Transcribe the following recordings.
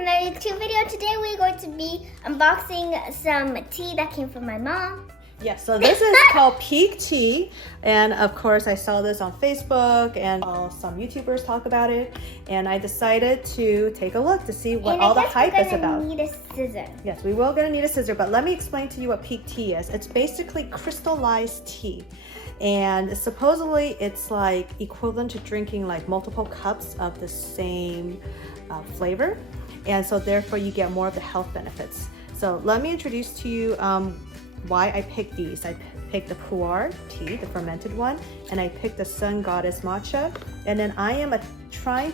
another YouTube video. Today we're going to be unboxing some tea that came from my mom. Yeah, so this is called Pique tea, and of course I saw this on Facebook and some YouTubers talk about it, and I decided to take a look to see what all the hype is about. Need a scissor. Yes, we will gonna need a scissor, but let me explain to you what Pique tea is. It's basically crystallized tea, and supposedly it's like equivalent to drinking like multiple cups of the same flavor, and so therefore you get more of the health benefits. So let me introduce to you why I picked these. I picked the pu'er tea, the fermented one, and I picked the sun goddess matcha. And then I am trying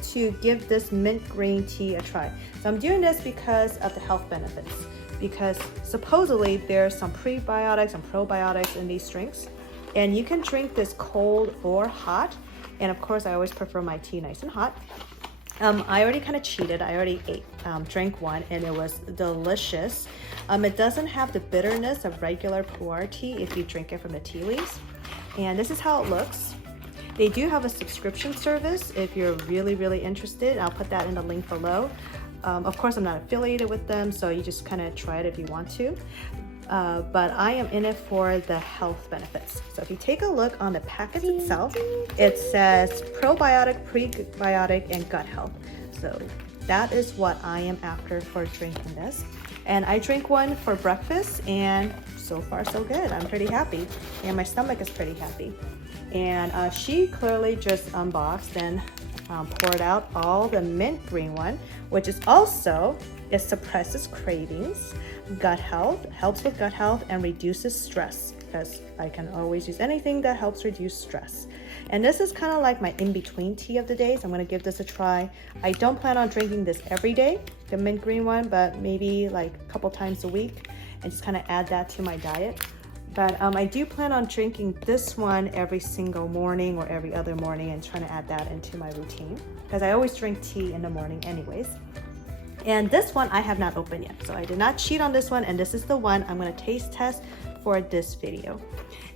to give this mint green tea a try. So I'm doing this because of the health benefits, because supposedly there's some prebiotics and probiotics in these drinks, and you can drink this cold or hot. And of course I always prefer my tea nice and hot. I already kind of cheated. I already drank one, and it was delicious. It doesn't have the bitterness of regular pu'er tea if you drink it from the tea leaves. And this is how it looks. They do have a subscription service if you're really interested. I'll put that in the link below. Of course, I'm not affiliated with them, so you just kind of try it if you want to. But I am in it for the health benefits. So if you take a look on the package itself, it says probiotic, prebiotic, and gut health. So that is what I am after for drinking this. And I drink one for breakfast, and so far so good. I'm pretty happy, and my stomach is pretty happy. And she clearly just unboxed and poured out all the mint green one, which is also, it suppresses cravings, gut health, helps with gut health, and reduces stress, because I can always use anything that helps reduce stress. And this is kind of like my in-between tea of the days. I'm going to give this a try. I don't plan on drinking this every day, the mint green one, but maybe like a couple times a week, and just kind of add that to my diet. But I do plan on drinking this one every single morning or every other morning, and trying to add that into my routine, because I always drink tea in the morning anyways. And this one I have not opened yet, so I did not cheat on this one, and this is the one I'm going to taste test for this video.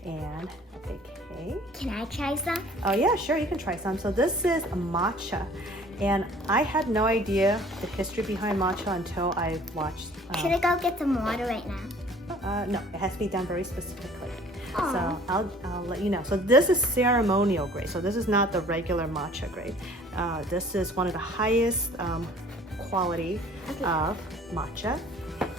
And okay. Can I try some? Oh yeah, sure, you can try some. So this is matcha, and I had no idea the history behind matcha until I watched. Should I go get some water right now? No, it has to be done very specifically. Aww. So I'll let you know. So this is ceremonial grade. So this is not the regular matcha grade. This is one of the highest quality of matcha,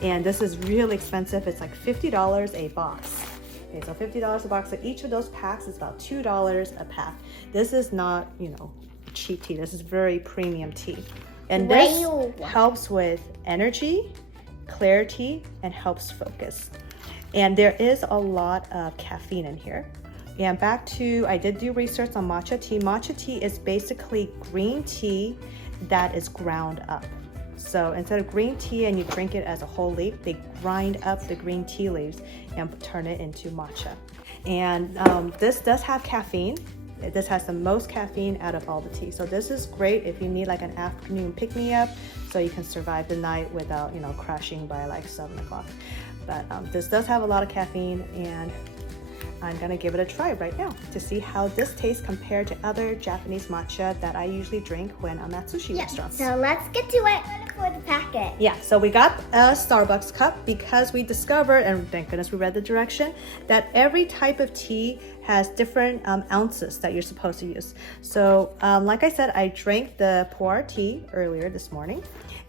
and this is really expensive. It's like $50 a box. Okay, so $50 a box. So each of those packs is about $2 a pack. This is not, cheap tea. This is very premium tea, and this helps with energy, clarity, and helps focus. And there is a lot of caffeine in here. And back to, I did do research on matcha tea. Matcha tea is basically green tea that is ground up. So instead of green tea and you drink it as a whole leaf, they grind up the green tea leaves and turn it into matcha. And this does have caffeine. This has the most caffeine out of all the tea. So this is great if you need like an afternoon pick-me-up, so you can survive the night without, crashing by like 7 o'clock. But this does have a lot of caffeine, and I'm gonna give it a try right now to see how this tastes compared to other Japanese matcha that I usually drink when I'm at sushi restaurants. So let's get to it for the packet. Yeah, so we got a Starbucks cup because we discovered, and thank goodness we read the direction, that every type of tea has different ounces that you're supposed to use. So like I said, I drank the pu'er tea earlier this morning,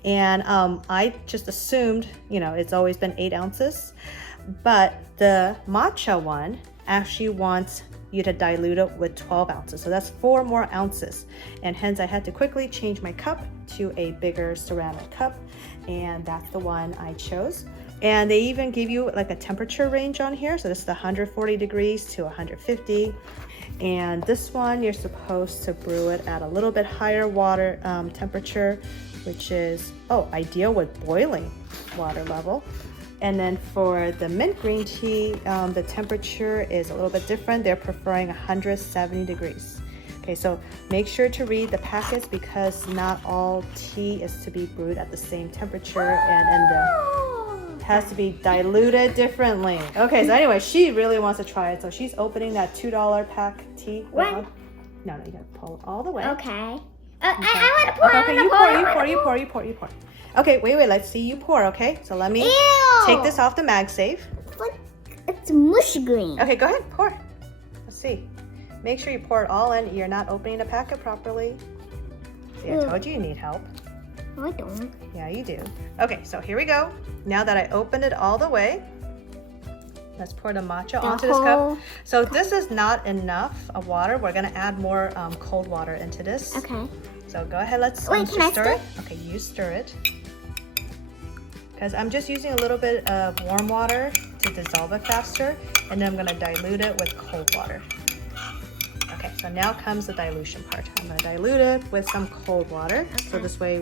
and I just assumed, it's always been 8 ounces, but the matcha one actually wants you to dilute it with 12 ounces. So that's 4 more ounces. And hence I had to quickly change my cup to a bigger ceramic cup. And that's the one I chose. And they even give you like a temperature range on here. So this is 140 degrees to 150. And this one, you're supposed to brew it at a little bit higher water temperature, which is, ideal with boiling water level. And then for the mint green tea, the temperature is a little bit different. They're preferring 170 degrees. Okay, so make sure to read the packets, because not all tea is to be brewed at the same temperature, and it has to be diluted differently. Okay, so anyway, she really wants to try it. So she's opening that $2 pack tea. When? No, you gotta pull it all the way. Okay. I want to pour. Okay, you pour. Okay, wait, let's see you pour, okay? So let me take this off the MagSafe. It's mushy green. Okay, go ahead, pour. Let's see. Make sure you pour it all in. You're not opening the packet properly. See, I told you need help. No, I don't. Yeah, you do. Okay, so here we go. Now that I opened it all the way, let's pour the matcha onto this cup. So this is not enough of water. We're gonna add more cold water into this. Okay. So go ahead, let's Wait, can I stir it. Okay, you stir it. Because I'm just using a little bit of warm water to dissolve it faster, and then I'm gonna dilute it with cold water. Okay, so now comes the dilution part. I'm gonna dilute it with some cold water. Okay. So this way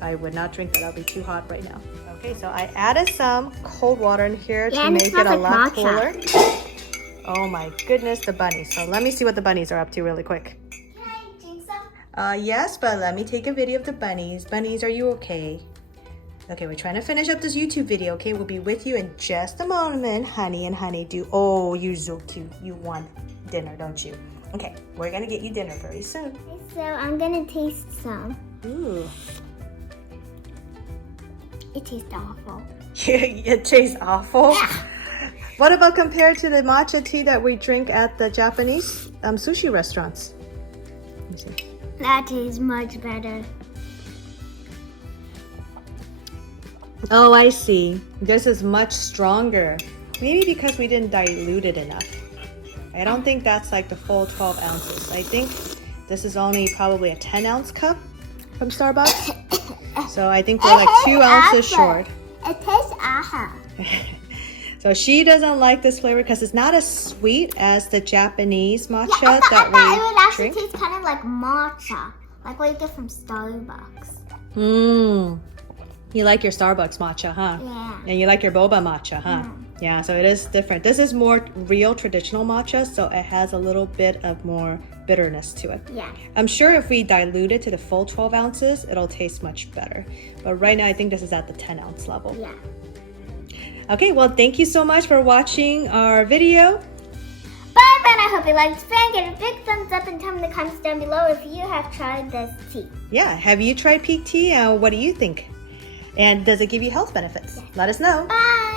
I would not drink that. That'll be too hot right now. Okay, so I added some cold water in here to make it a lot cooler. Oh my goodness, the bunnies. So let me see what the bunnies are up to really quick. Can I drink some? Yes, but let me take a video of the bunnies. Bunnies, are you okay? Okay, we're trying to finish up this YouTube video, okay? We'll be with you in just a moment, honey and honeydew. Oh, you so cute. You want dinner, don't you? Okay, we're gonna get you dinner very soon. Okay, so I'm gonna taste some. Ooh. It tastes awful. It tastes awful? What about compared to the matcha tea that we drink at the Japanese sushi restaurants? Let me see. That tastes much better. Oh, I see. This is much stronger. Maybe because we didn't dilute it enough. I don't think that's like the full 12 ounces. I think this is only probably a 10-ounce cup from Starbucks. So I think we're like 2 ounces short. It tastes awful. So she doesn't like this flavor because it's not as sweet as the Japanese matcha that we it would actually drink. taste kind of like matcha, like what you get from Starbucks. You like your Starbucks matcha, huh? Yeah. And you like your boba matcha, huh? Yeah, so it is different. This is more real traditional matcha, so it has a little bit of more bitterness to it. Yeah. I'm sure if we dilute it to the full 12 ounces, it'll taste much better. But right now, I think this is at the 10-ounce level. Yeah. Okay, well, thank you so much for watching our video. Bye, friend. I hope you liked this video. Give it a big thumbs up and tell me in the comments down below if you have tried this tea. Yeah, have you tried Pique tea? What do you think? And does it give you health benefits? Let us know. Bye.